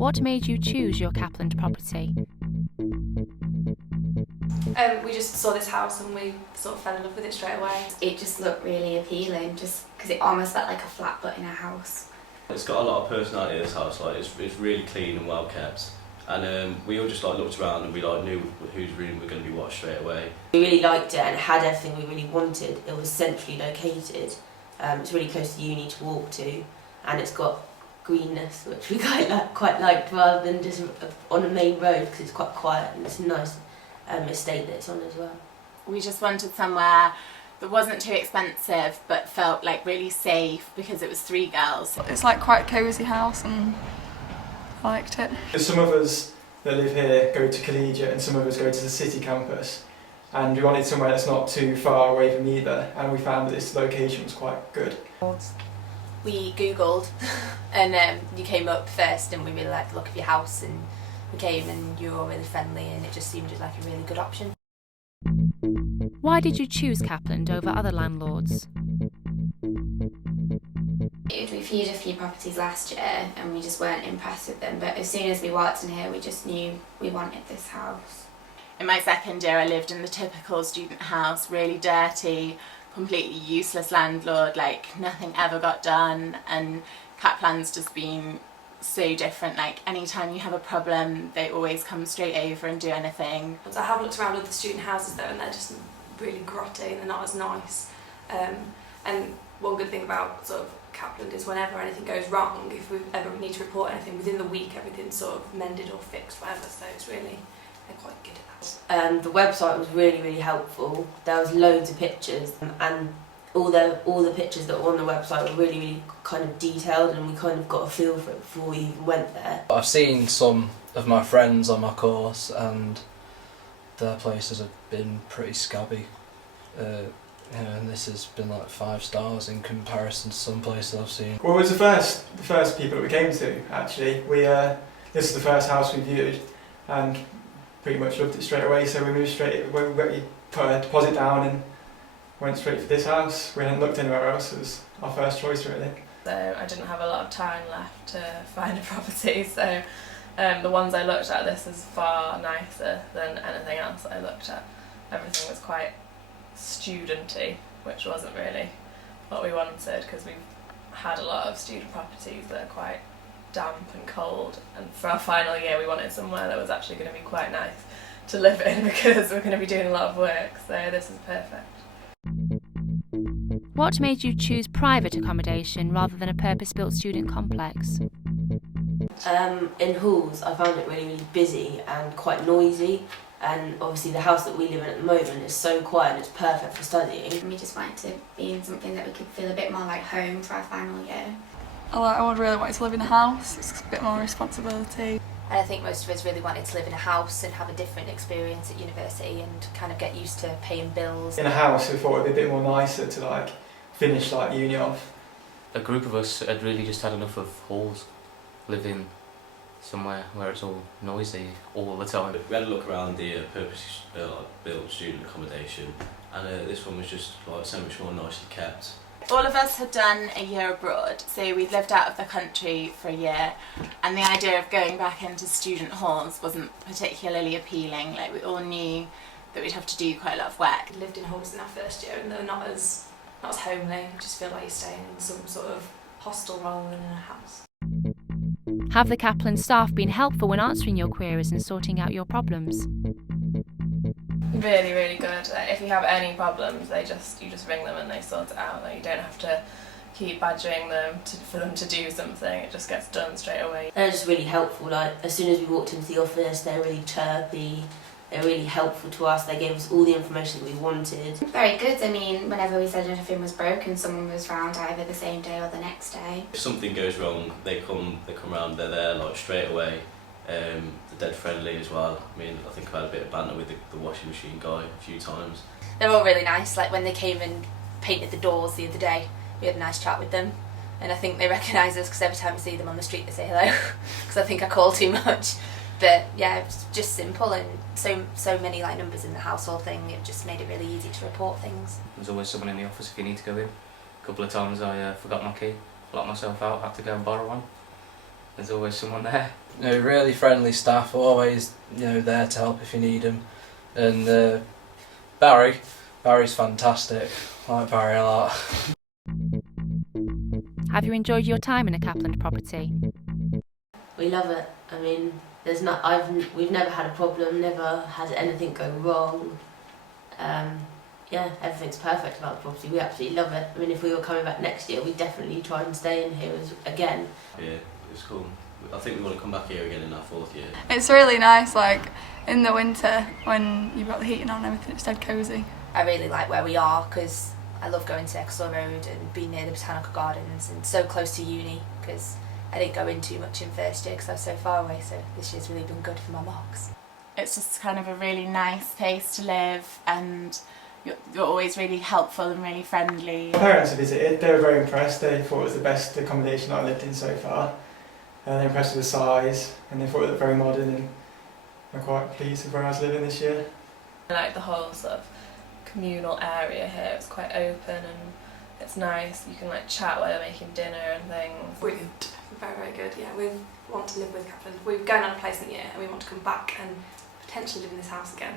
What made you choose your Capland property? We just saw this house and we sort of fell in love with it straight away. It just looked really appealing, just because it almost felt like a flat but in a house. It's got a lot of personality, this house. Like it's really clean and well kept. And we all just like looked around and we like knew whose room we were going to be watched straight away. We really liked it and it had everything we really wanted. It was centrally located. It's really close to uni to walk to, and it's got greenness, which we quite liked, rather than just on a main road, because it's quite quiet and it's a nice estate that it's on as well. We just wanted somewhere that wasn't too expensive but felt like really safe because it was 3 girls. It's like quite a cosy house and I liked it. Some of us that live here go to collegiate and some of us go to the city campus, and we wanted somewhere that's not too far away from either, and we found that this location was quite good. We googled and you came up first and we really liked the look of your house, and we came and you were all really friendly and it just seemed like a really good option. Why did you choose Capland over other landlords? We viewed a few properties last year and we just weren't impressed with them, but as soon as we walked in here we just knew we wanted this house. In my second year I lived in the typical student house, really dirty, completely useless landlord, like nothing ever got done, and Capland's just been so different. Like anytime you have a problem they always come straight over and do anything. I have looked around other student houses though and they're just really grotty and they're not as nice. And one good thing about sort of Capland is whenever anything goes wrong, if we ever need to report anything, within the week everything's sort of mended or fixed, whatever, so it's really, they're quite good at that. The website was really helpful. There was loads of pictures, and all the pictures that were on the website were really kind of detailed, and we kind of got a feel for it before we even went there. I've seen some of my friends on my course and their places have been pretty scabby. And this has been like 5 stars in comparison to some places I've seen. Well, it was the first people that we came to, actually. This is the first house we viewed and pretty much loved it straight away, so we moved straight, we put a deposit down and went straight for this house. We hadn't looked anywhere else, it was our first choice really. So I didn't have a lot of time left to find a property, so the ones I looked at, this is far nicer than anything else I looked at. Everything was quite studenty, which wasn't really what we wanted, because we've had a lot of student properties that are quite damp and cold, and for our final year we wanted somewhere that was actually going to be quite nice to live in because we're going to be doing a lot of work, so this is perfect. What made you choose private accommodation rather than a purpose-built student complex? In halls I found it really busy and quite noisy, and obviously the house that we live in at the moment is so quiet and it's perfect for studying. We just wanted to be in something that we could feel a bit more like home for our final year. I would really want to live in a house, it's a bit more responsibility. And I think most of us really wanted to live in a house and have a different experience at university and kind of get used to paying bills. In a house we thought it'd be a bit more nicer to like finish like uni off. A group of us had really just had enough of halls, living somewhere where it's all noisy all the time. We had a look around the purpose-built student accommodation, and this one was just like so much more nicely kept. All of us had done a year abroad, so we'd lived out of the country for a year, and the idea of going back into student halls wasn't particularly appealing. Like, we all knew that we'd have to do quite a lot of work. We lived in halls in our first year and they're not as homely, you just feel like you're staying in some sort of hostel rather than in a house. Have the Capland staff been helpful when answering your queries and sorting out your problems? Really, really good. If you have any problems, you just ring them and they sort it out. Like, you don't have to keep badgering them for them to do something, it just gets done straight away. They're just really helpful. Like, as soon as we walked into the office they're really chirpy, they're really helpful to us, they gave us all the information that we wanted. Very good. I mean, whenever we said anything was broken, someone was round either the same day or the next day. If something goes wrong, they come round, they're there like straight away. They're dead friendly as well. I mean, I think I've had a bit of banter with the washing machine guy a few times. They're all really nice, like when they came and painted the doors the other day, we had a nice chat with them. And I think they recognise us because every time we see them on the street they say hello, because I think I call too much. But yeah, it's just simple, and so many like numbers in the household thing, it just made it really easy to report things. There's always someone in the office if you need to go in. A couple of times I forgot my key, locked myself out, had to go and borrow one. There's always someone there. really friendly staff, always there to help if you need them. And Barry's fantastic. I like Barry a lot. Have you enjoyed your time in a Capland property? We love it. I mean, we've never had a problem, never had anything go wrong. Everything's perfect about the property. We absolutely love it. I mean, if we were coming back next year, we'd definitely try and stay in here again. Yeah, it's cool. I think we want to come back here again in our 4th year. It's really nice, like in the winter when you've got the heating on and everything, it's dead cosy. I really like where we are because I love going to Exeter Road and being near the Botanical Gardens and so close to uni, because I didn't go in too much in first year because I was so far away, so this year's really been good for my marks. It's just kind of a really nice place to live, and you're always really helpful and really friendly. My parents visited, they were very impressed. They thought it was the best accommodation I've lived in so far. And they're impressed with the size, and they thought it looked very modern, and I'm quite pleased with where I was living this year. I like the whole sort of communal area here. It's quite open and it's nice. You can like chat while you're making dinner and things. Brilliant, very, very good. Yeah, we want to live with Capland. We're going on a placement year and we want to come back and potentially live in this house again.